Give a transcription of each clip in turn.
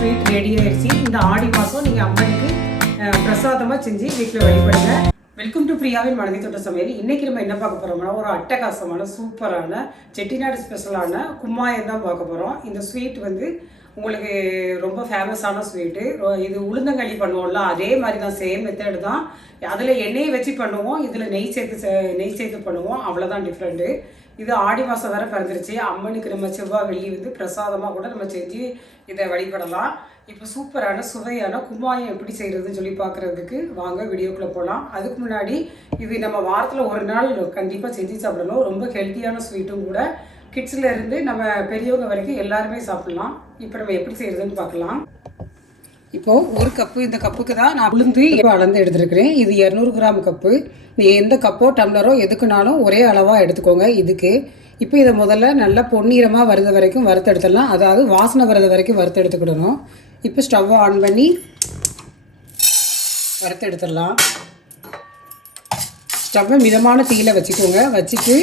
Sweet ready ஆயிடுச்சு. இந்த ஆடி மாதம் நீங்கள் அம்மனுக்கு பிரசாதமாக செஞ்சு வீட்டில் வழிபடுங்க வெல்கம் டு பிரியாவின் மனதை தொட்ட சமையல். இன்னைக்கு நம்ம என்ன பார்க்க போகிறோம்னா ஒரு அட்டகாசமான சூப்பரான செட்டிநாடு ஸ்பெஷலான கும்மாயம் தான் பார்க்க போகிறோம் இந்த ஸ்வீட் வந்து உங்களுக்கு ரொம்ப ஃபேமஸான ஸ்வீட்டு இது உளுந்தங்களி பண்ணுவோம்ல அதே மாதிரி தான் சேம் மெத்தட் தான். அதில் எண்ணெயை வச்சு பண்ணுவோம் இதில் நெய் சேர்த்து நெய் சேர்த்து பண்ணுவோம். அவ்வளோதான் டிஃப்ரெண்ட்டு இது ஆடி மாதம் வேற பிறந்துருச்சு. அம்மனுக்கு நம்ம செவ்வாய் வெள்ளி வந்து பிரசாதமாக கூட நம்ம செஞ்சு இதை வழிபடலாம். இப்போ சூப்பரான சுவையான குமாயம் எப்படி செய்கிறதுன்னு சொல்லி பார்க்குறதுக்கு வாங்க வீடியோக்குள்ளே போகலாம் அதுக்கு முன்னாடி இது நம்ம வாரத்தில் ஒரு நாள் கண்டிப்பாக செஞ்சு சாப்பிடணும். ரொம்ப ஹெல்த்தியான ஸ்வீட்டும் கூட. கிட்ஸில் இருந்து நம்ம பெரியவங்க வரைக்கும் எல்லாருமே சாப்பிட்லாம். இப்போ நம்ம எப்படி செய்கிறதுன்னு பார்க்கலாம் இப்போ ஒரு கப்பு இந்த கப்புக்கு தான் நான் உளுந்து அளந்து எடுத்துருக்கிறேன். இது இரநூறு கிராம் கப்பு நீ எந்த கப்போ டம்ளரோ எதுக்குனாலும் ஒரே அளவாக எடுத்துக்கோங்க இதுக்கு. இப்போ இதை முதல்ல நல்லா பொன்னிறமாக வருத வரைக்கும் வறுத்தெடுத்துடலாம். அதாவது வாசனை வரது வரைக்கும் வறுத்தெடுத்துக்கிடணும். இப்போ ஸ்டவ்வை ஆன் பண்ணி வறுத்தெடுத்துடலாம். ஸ்டவ்வை மிதமான தீயில் வச்சுக்கோங்க. வச்சுட்டு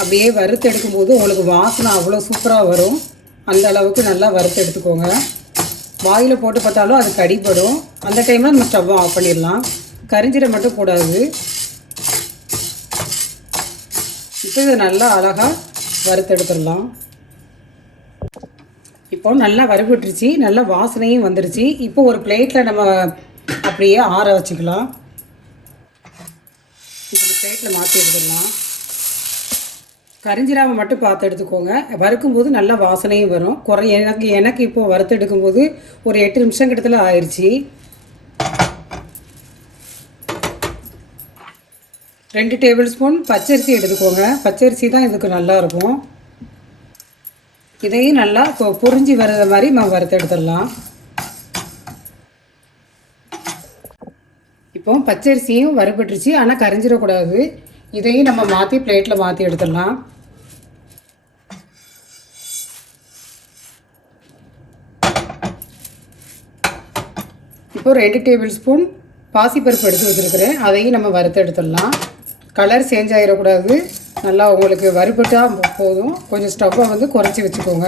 அப்படியே வறுத்து எடுக்கும்போது உங்களுக்கு வாசனை அவ்வளோ சூப்பராக வரும். அந்த அளவுக்கு நல்லா வறுத்து எடுத்துக்கோங்க வாயில் போட்டு பார்த்தாலும் அது கடிப்படும் அந்த டைமில் நம்ம ஸ்டவ்வை ஆஃப் பண்ணிடலாம். கரிஞ்சிட மட்டும் கூடாது. இப்போ இதை நல்லா அழகாக வறுத்தெடுத்துடலாம் இப்போ நல்லா வறுபட்டுருச்சு நல்லா வாசனையும் வந்துருச்சு. இப்போ ஒரு பிளேட்டில் நம்ம அப்படியே ஆற வச்சுக்கலாம். இப்போ பிளேட்டில் மாற்றி எடுத்துடலாம். கரிஞ்சிராவை மட்டும் பார்த்து எடுத்துக்கோங்க. வறுக்கும்போது நல்ல வாசனையும் வரும். குறை எனக்கு எனக்கு இப்போது வறுத்தெடுக்கும் போது ஒரு எட்டு நிமிஷம் கிட்டத்தில் ஆயிடுச்சு ரெண்டு டேபிள் ஸ்பூன் பச்சரிசி எடுத்துக்கோங்க. பச்சரிசி தான் இதுக்கு நல்லாயிருக்கும் இதையும் நல்லா இப்போ பொரிஞ்சு வர்ற மாதிரி நம்ம வறுத்து எடுத்துடலாம். இப்போ பச்சரிசியும் வறுபட்டுருச்சு. ஆனால் கரைஞ்சிடக்கூடாது இதையும் நம்ம மாற்றி பிளேட்டில் மாற்றி எடுத்துடலாம். இப்போ ரெண்டு டேபிள் ஸ்பூன் பாசிப்பருப்பு எடுத்து வச்சுருக்கிறேன். அதையும் நம்ம வறுத்து எடுத்துடலாம். கலர் சேஞ்ச் ஆகிடக்கூடாது நல்லா உங்களுக்கு வறுபட்டால் போதும். கொஞ்சம் ஸ்டவ்வை வந்து குறைச்சி வச்சுக்கோங்க.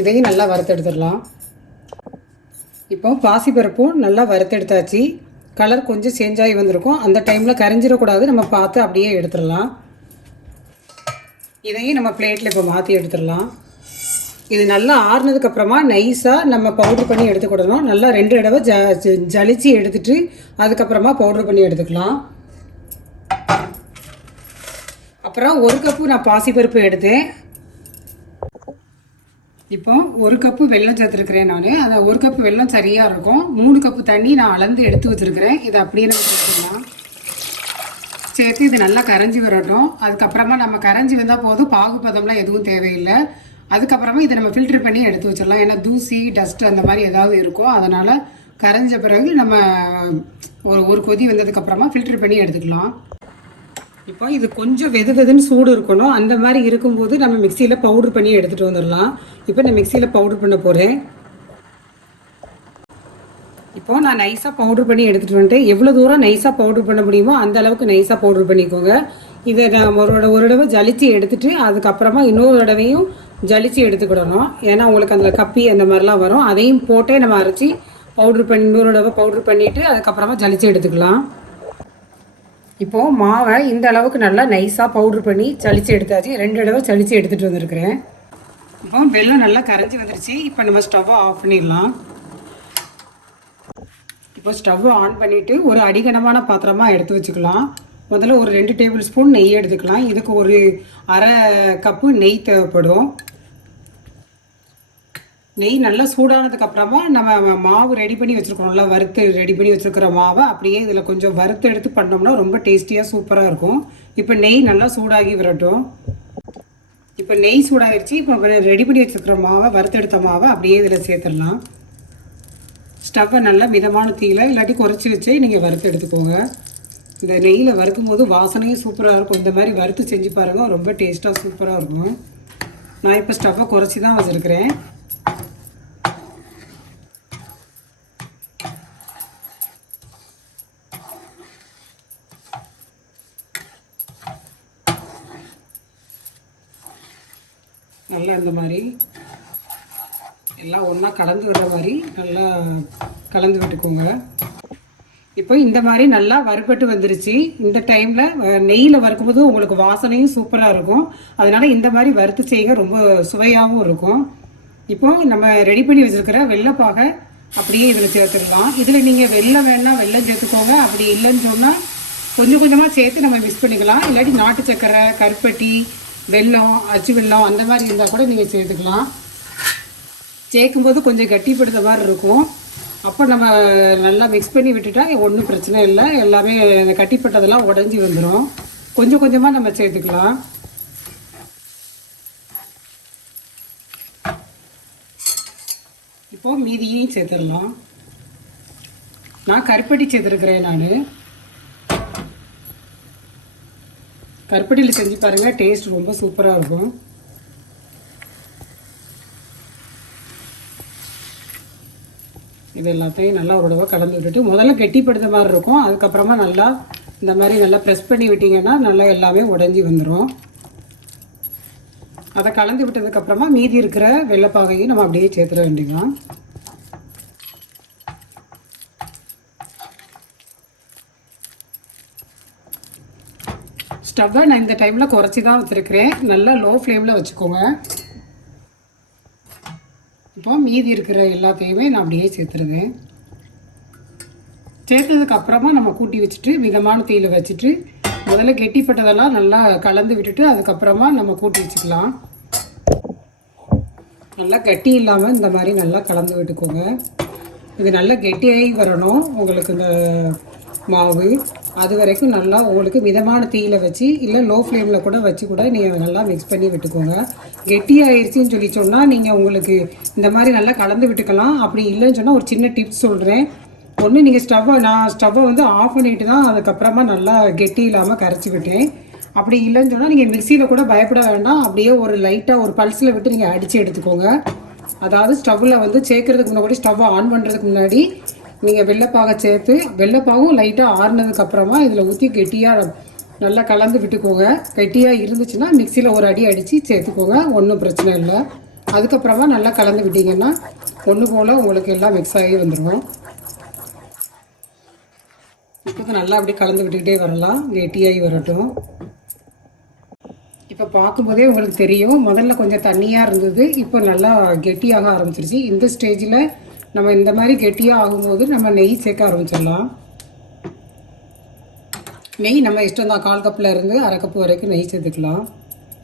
இதையும் நல்லா வறுத்து எடுத்துடலாம். இப்போ பாசிப்பருப்பும் நல்லா வறுத்தெடுத்தாச்சு கலர் கொஞ்சம் சேஞ்ச் ஆகி வந்திருக்கும். அந்த டைமில் கரைஞ்சிடக்கூடாது. நம்ம பார்த்து அப்படியே எடுத்துடலாம். இதையும் நம்ம பிளேட்டில் இப்போ மாற்றி எடுத்துடலாம். இது நல்லா ஆறுனதுக்கப்புறமா நைஸாக நம்ம பவுட்ரு பண்ணி எடுத்துக்கிடணும் நல்லா ரெண்டு தடவை ஜ ஜ- ஜலிச்சு எடுத்துட்டு அதுக்கப்புறமா பவுட்ரு பண்ணி எடுத்துக்கலாம். அப்புறம் ஒரு கப்பு நான் பாசிப்பருப்பு எடுத்தேன். இப்போ ஒரு கப்பு வெல்லம் சேர்த்துருக்கிறேன் நான். அந்த ஒரு கப்பு வெல்லம் சரியாக இருக்கும். மூணு கப்பு தண்ணி நான் அளந்து எடுத்து வச்சுருக்கிறேன். இதை அப்படியே நம்ம சேர்த்துக்கலாம். சேர்த்து இது நல்லா கரைஞ்சி வரட்டும். அதுக்கப்புறமா நம்ம கரைஞ்சி வந்தால் போதும். பாகுபதம்லாம் எதுவும் தேவையில்லை. அதுக்கப்புறமா இதை நம்ம ஃபில்டர் பண்ணி எடுத்து வச்சிடலாம். ஏன்னா தூசி டஸ்ட் அந்த மாதிரி ஏதாவது இருக்கும் அதனால் கரைஞ்ச பிறகு நம்ம ஒரு ஒரு கொதி வந்ததுக்கப்புறமா ஃபில்டர் பண்ணி எடுத்துக்கலாம். இப்போ இது கொஞ்சம் வெது வெதுன்னு சூடு இருக்கணும். அந்த மாதிரி இருக்கும்போது நம்ம மிக்சியில் பவுடர் பண்ணி எடுத்துகிட்டு வந்துடலாம். இப்போ நான் மிக்சியில் பவுடர் பண்ண போகிறேன் இப்போ நான் நைஸாக பவுடர் பண்ணி எடுத்துகிட்டு வந்துட்டேன் எவ்வளோ தூரம் நைஸாக பவுடர் பண்ண முடியுமோ அந்த அளவுக்கு நைஸாக பவுடர் பண்ணிக்கோங்க. இதை நான் ஒரு தடவை- ஒரு தடவை ஜலித்து எடுத்துகிட்டு அதுக்கப்புறமா இன்னொரு தடவையும் ஜலிச்சு எடுத்துக்கிடணும். ஏன்னா உங்களுக்கு அந்த கப்பி அந்த மாதிரிலாம் வரும். அதையும் போட்டே நம்ம அரைச்சி பவுட்ரு பண்ணி நூறு தடவை பவுட்ரு பண்ணிவிட்டு அதுக்கப்புறமா ஜலிச்சு எடுத்துக்கலாம். இப்போது மாவை இந்த அளவுக்கு நல்லா நைஸாக பவுட்ரு பண்ணி சளிச்சு எடுத்தாச்சு. ரெண்டு தடவை சளிச்சு எடுத்துகிட்டு வந்திருக்கிறேன். இப்போ வெல்லம் நல்லா கரைஞ்சி வந்துருச்சு. இப்போ நம்ம ஸ்டவ்வை ஆஃப் பண்ணிடலாம். இப்போ ஸ்டவ் ஆன் பண்ணிவிட்டு ஒரு அடிகனமான பாத்திரமாக எடுத்து வச்சுக்கலாம். முதல்ல ஒரு ரெண்டு டேபிள் ஸ்பூன் நெய் எடுத்துக்கலாம். இதுக்கு ஒரு அரை கப்பு நெய் தேவைப்படும். நெய் நல்லா சூடானதுக்கு அப்புறமா நம்ம மாவு ரெடி பண்ணி வச்சுருக்கோம்ல வறுத்து ரெடி பண்ணி வச்சுருக்கிற மாவை அப்படியே இதில் கொஞ்சம் வறுத்து எடுத்து பண்ணோம்னா ரொம்ப டேஸ்டியாக சூப்பராக இருக்கும். இப்போ நெய் நல்லா சூடாகி வரட்டும். இப்போ நெய் சூடாகிடுச்சு இப்போ ரெடி பண்ணி வச்சுருக்கிற மாவை வறுத்தெடுத்த மாவை அப்படியே இதில் சேர்த்துடலாம். ஸ்டவ்வை நல்லா மிதமான தீயில் இல்லாட்டி குறைச்சி வச்சே நீங்கள் வறுத்து எடுத்துக்கோங்க. இந்த நெய்யில் வறுக்கும்போது வாசனையும் சூப்பராக இருக்கும். இந்த மாதிரி வறுத்து செஞ்சு பாருங்கள் ரொம்ப டேஸ்ட்டாக சூப்பராக இருக்கும். நான் இப்போ ஸ்டவ்வை குறைச்சி தான் வச்சுருக்கிறேன். நல்லா இந்த மாதிரி. எல்லாம் ஒன்றா கலந்து விடுற மாதிரி நல்லா கலந்து விட்டுக்கோங்க. இப்போ இந்த மாதிரி நல்லா வறுபட்டு வந்துருச்சு. இந்த டைமில் நெய்யில் வறுக்கும்போது உங்களுக்கு வாசனையும் சூப்பராக இருக்கும். அதனால் இந்த மாதிரி வறுத்து செய்ய ரொம்ப சுவையாகவும் இருக்கும். இப்போ நம்ம ரெடி பண்ணி வச்சுருக்கிற வெள்ளைப்பாக அப்படியே இதில் சேர்த்துடலாம். இதில் நீங்கள் வெள்ளம் வேணால் வெள்ளம் சேர்த்துக்கோங்க. அப்படி இல்லைன்னு சொன்னால் கொஞ்சம் கொஞ்சமாக சேர்த்து நம்ம மிக்ஸ் பண்ணிக்கலாம். இல்லாட்டி நாட்டு சக்கரை கருப்பட்டி வெல்லம் அச்சு வெல்லம் அந்த மாதிரி இருந்தால் கூட நீங்கள் சேர்த்துக்கலாம். சேர்க்கும்போது கொஞ்சம் கட்டிப்படுத்த மாதிரி இருக்கும். அப்போ நம்ம நல்லா மிக்ஸ் பண்ணி விட்டுட்டா ஒன்றும் பிரச்சனை இல்லை. எல்லாமே கட்டிப்பட்டதெல்லாம் உடஞ்சி வந்துடும் கொஞ்சம் கொஞ்சமாக நம்ம சேர்த்துக்கலாம். இப்போது மீதியையும் சேர்த்துடலாம். நான் கருப்பட்டி சேர்த்துருக்குறேன் நான். கருப்பட்டியில் செஞ்சு பாருங்கள் டேஸ்ட் ரொம்ப சூப்பராக இருக்கும். இது எல்லாத்தையும் நல்லா ஒரு தடவை கலந்து விட்டுட்டு முதல்ல கெட்டிப்படுத்த மாதிரி இருக்கும். அதுக்கப்புறமா நல்லா இந்த மாதிரி நல்லா ப்ரெஸ் பண்ணி விட்டிங்கன்னா நல்லா எல்லாமே உடஞ்சி வந்துடும் அதை கலந்து விட்டதுக்கப்புறமா மீதி இருக்கிற வெள்ளைப்பாகையும் நம்ம அப்படியே சேர்த்துட வேண்டியதான் ஸ்டவ்வை நான் இந்த டைமில் குறைச்சி தான் வச்சுருக்கிறேன். நல்லா லோ ஃப்ளேமில் வச்சுக்கோங்க. இப்போ மீதி இருக்கிற எல்லாத்தையுமே நான் அப்படியே சேர்த்துருவேன். சேர்த்ததுக்கப்புறமா நம்ம கூட்டி வச்சுட்டு மிதமான தீயில் வச்சுட்டு முதல்ல கெட்டிப்பட்டதெல்லாம் நல்லா கலந்து விட்டுட்டு அதுக்கப்புறமா நம்ம கூட்டி வச்சுக்கலாம். நல்லா கட்டி இல்லாமல் இந்த மாதிரி நல்லா கலந்து விட்டுக்கோங்க. இது நல்லா கெட்டியாகி வரணும். உங்களுக்கு இந்த மாவு. அது வரைக்கும் நல்லா உங்களுக்கு மிதமான தீயில வச்சு இல்லை லோ ஃப்ளேமில் கூட வச்சு கூட நீங்கள் நல்லா மிக்ஸ் பண்ணி விட்டுக்கோங்க. கெட்டியாயிருச்சுன்னு சொல்லி சொன்னால் நீங்கள் உங்களுக்கு இந்த மாதிரி நல்லா கலந்து விட்டுக்கலாம். அப்படி இல்லைன்னு சொன்னால் ஒரு சின்ன டிப்ஸ் சொல்கிறேன் ஒன்று நீங்கள் ஸ்டவ்வை நான் ஸ்டவ்வை வந்து ஆஃப் பண்ணிட்டு தான் அதுக்கப்புறமா நல்லா கெட்டி இல்லாமல் கரைச்சி விட்டேன். அப்படி இல்லைன்னு சொன்னால் நீங்கள் மிக்சியில் கூட பயப்பட வேண்டாம். அப்படியே ஒரு லைட்டாக ஒரு பல்ஸில் விட்டு நீங்கள் அடித்து எடுத்துக்கோங்க. அதாவது ஸ்டவ்வில் வந்து சேர்க்கறதுக்கு முன்னாடி ஸ்டவ்வை ஆன் பண்ணுறதுக்கு முன்னாடி நீங்கள் வெள்ளைப்பாகை சேர்த்து வெள்ளைப்பாகும் லைட்டாக ஆறுனதுக்கப்புறமா இதில் ஊற்றி கெட்டியாக நல்லா கலந்து விட்டுக்கோங்க. கெட்டியாக இருந்துச்சுன்னா மிக்சியில் ஒரு அடி அடித்து சேர்த்துக்கோங்க. ஒன்றும் பிரச்சனை இல்லை. அதுக்கப்புறமா நல்லா கலந்து விட்டிங்கன்னா ஒன்று போல் உங்களுக்கு எல்லாம் மிக்ஸ் ஆகி வந்துடும் இப்போ நல்லா அப்படியே கலந்து விட்டுக்கிட்டே வரலாம். கெட்டியாகி வரட்டும். இப்போ பார்க்கும்போதே உங்களுக்கு தெரியும். முதல்ல கொஞ்சம் தண்ணியாக இருந்தது. இப்போ நல்லா கெட்டியாக ஆரம்பிச்சிருச்சு. இந்த ஸ்டேஜில் நம்ம இந்த மாதிரி கெட்டியாக ஆகும்போது நம்ம நெய் சேர்க்க ஆரம்பிச்சிடலாம். நெய் நம்ம இஷ்டம் தான். கால் கப்பில் இருந்து அரை கப்பு வரைக்கும் நெய் சேர்த்துக்கலாம்.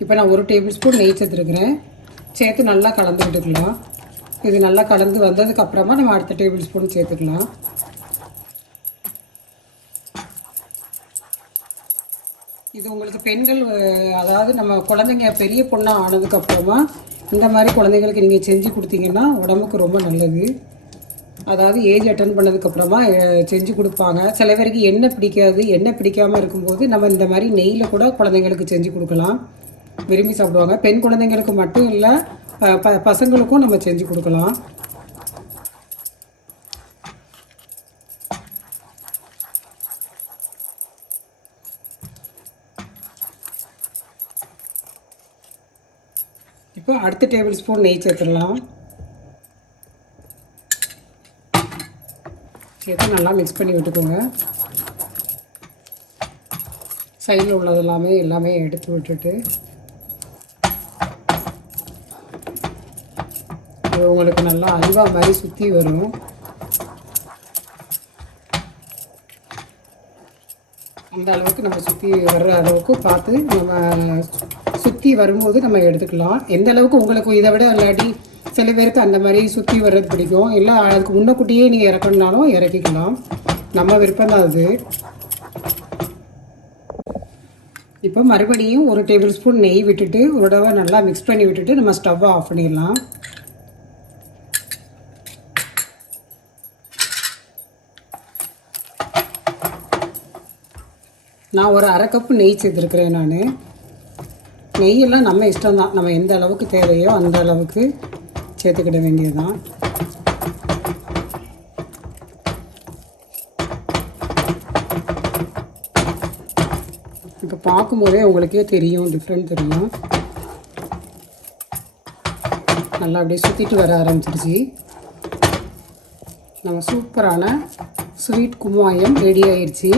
இப்போ நான் ஒரு டேபிள் ஸ்பூன் நெய் சேர்த்துருக்குறேன். சேர்த்து நல்லா கலந்து விட்டுக்கலாம். இது நல்லா கலந்து வந்ததுக்கப்புறமா நம்ம அடுத்த டேபிள் ஸ்பூன் சேர்த்துக்கலாம். இது உங்களுக்கு பெண்கள் அதாவது நம்ம குழந்தைங்க பெரிய பொண்ணாக ஆனதுக்கப்புறமா இந்த மாதிரி குழந்தைங்களுக்கு நீங்கள் செஞ்சு கொடுத்தீங்கன்னா உடம்புக்கு ரொம்ப நல்லது. அதாவது ஏஜ் அட்டன் பண்ணதுக்கப்புறமா செஞ்சு கொடுப்பாங்க. சில பேருக்கு எண்ணெய் பிடிக்காது எண்ணெய் பிடிக்காமல் இருக்கும்போது நம்ம இந்த மாதிரி நெய்யில் கூட குழந்தைங்களுக்கு செஞ்சு கொடுக்கலாம். விரும்பி சாப்பிடுவாங்க. பெண் குழந்தைங்களுக்கு மட்டும் இல்லை ப ப- பசங்களுக்கும் நம்ம செஞ்சு கொடுக்கலாம். இப்போ அடுத்த டேபிள் ஸ்பூன் நெய் சேர்த்துடலாம். சேர்த்து நல்லா மிக்ஸ் பண்ணி விட்டுக்கோங்க. சைடில் உள்ளது எல்லாமே எல்லாமே எடுத்து விட்டுட்டு. இது உங்களுக்கு நல்லா அல்வா மாதிரி சுற்றி வரும். அந்த அளவுக்கு நம்ம சுற்றி வர்ற அளவுக்கு பார்த்து நம்ம சுற்றி வரும்போது நம்ம எடுத்துக்கலாம். எந்த அளவுக்கு உங்களுக்கு இதை விட இல்லாட்டி சில பேருக்கு அந்த மாதிரி சுற்றி வர்றது பிடிக்கும். இல்லை அதுக்கு முன்னக்கூட்டியே நீங்கள் இறக்கணுனாலும் இறக்கிக்கலாம். நம்ம விருப்பம் தான் அது. இப்போ மறுபடியும் ஒரு டேபிள் ஸ்பூன் நெய் விட்டுட்டு ஒரு தடவை நல்லா மிக்ஸ் பண்ணி விட்டுட்டு நம்ம ஸ்டவ்வை ஆஃப் பண்ணிடலாம். நான் ஒரு அரை கப்பு நெய் சேர்த்துருக்குறேன் நான். நெய்யெல்லாம் நம்ம இஷ்டம் தான் நம்ம எந்த அளவுக்கு தேவையோ அந்த அளவுக்கு சேர்த்துக்கிட வேண்டியதுதான். இப்போ பார்க்கும்போதே உங்களுக்கே தெரியும் டிஃப்ரெண்ட் தெரியும். நல்லா அப்படியே சுற்றிட்டு வர ஆரம்பிச்சிருச்சு. நம்ம சூப்பரான ஸ்வீட் குமாயம் ரெடி ஆயிடுச்சு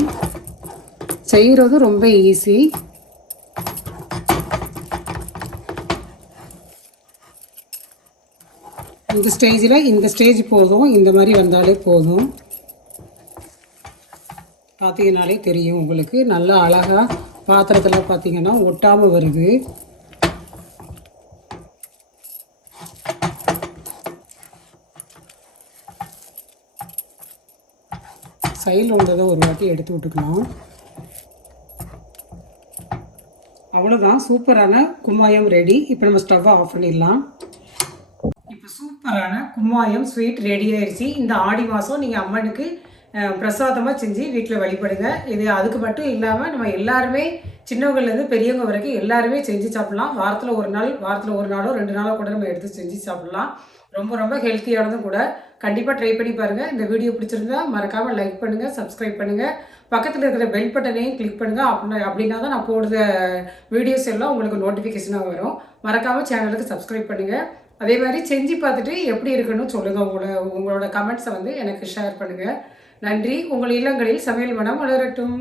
செய்கிறது ரொம்ப ஈஸி இந்த ஸ்டேஜில் இந்த ஸ்டேஜ் போதும் இந்த மாதிரி வந்தாலே போதும். பார்த்தீங்கனாலே தெரியும் உங்களுக்கு. நல்லா அழகாக பாத்திரத்தில் பார்த்தீங்கன்னா ஒட்டாமல் வருது. சைடில் உள்ளதை ஒரு வாட்டி எடுத்து விட்டுக்கலாம். அவ்வளோதான் சூப்பரான கும்மாயம் ரெடி. இப்போ நம்ம ஸ்டவ்வை ஆஃப் பண்ணிடலாம். இப்போ சூப்பரான கும்மாயம் ஸ்வீட் ரெடி ஆயிடுச்சு இந்த ஆடி மாதம் நீங்கள் அம்மனுக்கு பிரசாதமாக செஞ்சு வீட்டில் வழிபடுங்க. இது அதுக்கு மட்டும் இல்லாமல் நம்ம எல்லாருமே சின்னவங்கள்லேருந்து பெரியவங்க வரைக்கும் எல்லாருமே செஞ்சு சாப்பிட்லாம். வாரத்தில் ஒரு நாள் வாரத்தில் ஒரு நாளோ ரெண்டு நாளோ கூட நம்ம எடுத்து செஞ்சு சாப்பிட்லாம். ரொம்ப ரொம்ப ஹெல்த்தியானதும் கூட. கண்டிப்பாக ட்ரை பண்ணி பாருங்கள் இந்த வீடியோ பிடிச்சிருந்தா மறக்காமல் லைக் பண்ணுங்கள் சப்ஸ்கிரைப் பண்ணுங்கள் பக்கத்தில் இருக்கிற பெல் பட்டனையும் கிளிக் பண்ணுங்கள் அப்படி அப்படின்னா தான் நான் போடுற வீடியோஸ் எல்லாம் உங்களுக்கு நோட்டிஃபிகேஷனாக வரும். மறக்காமல் சேனலுக்கு சப்ஸ்கிரைப் பண்ணுங்கள் அதே மாதிரி செஞ்சு பார்த்துட்டு எப்படி இருக்குன்னு சொல்லுங்கள் உங்களோட உங்களோட கமெண்ட்ஸை வந்து எனக்கு ஷேர் பண்ணுங்கள் நன்றி. உங்கள் இல்லங்களில் சமையல் மனம் வளரட்டும்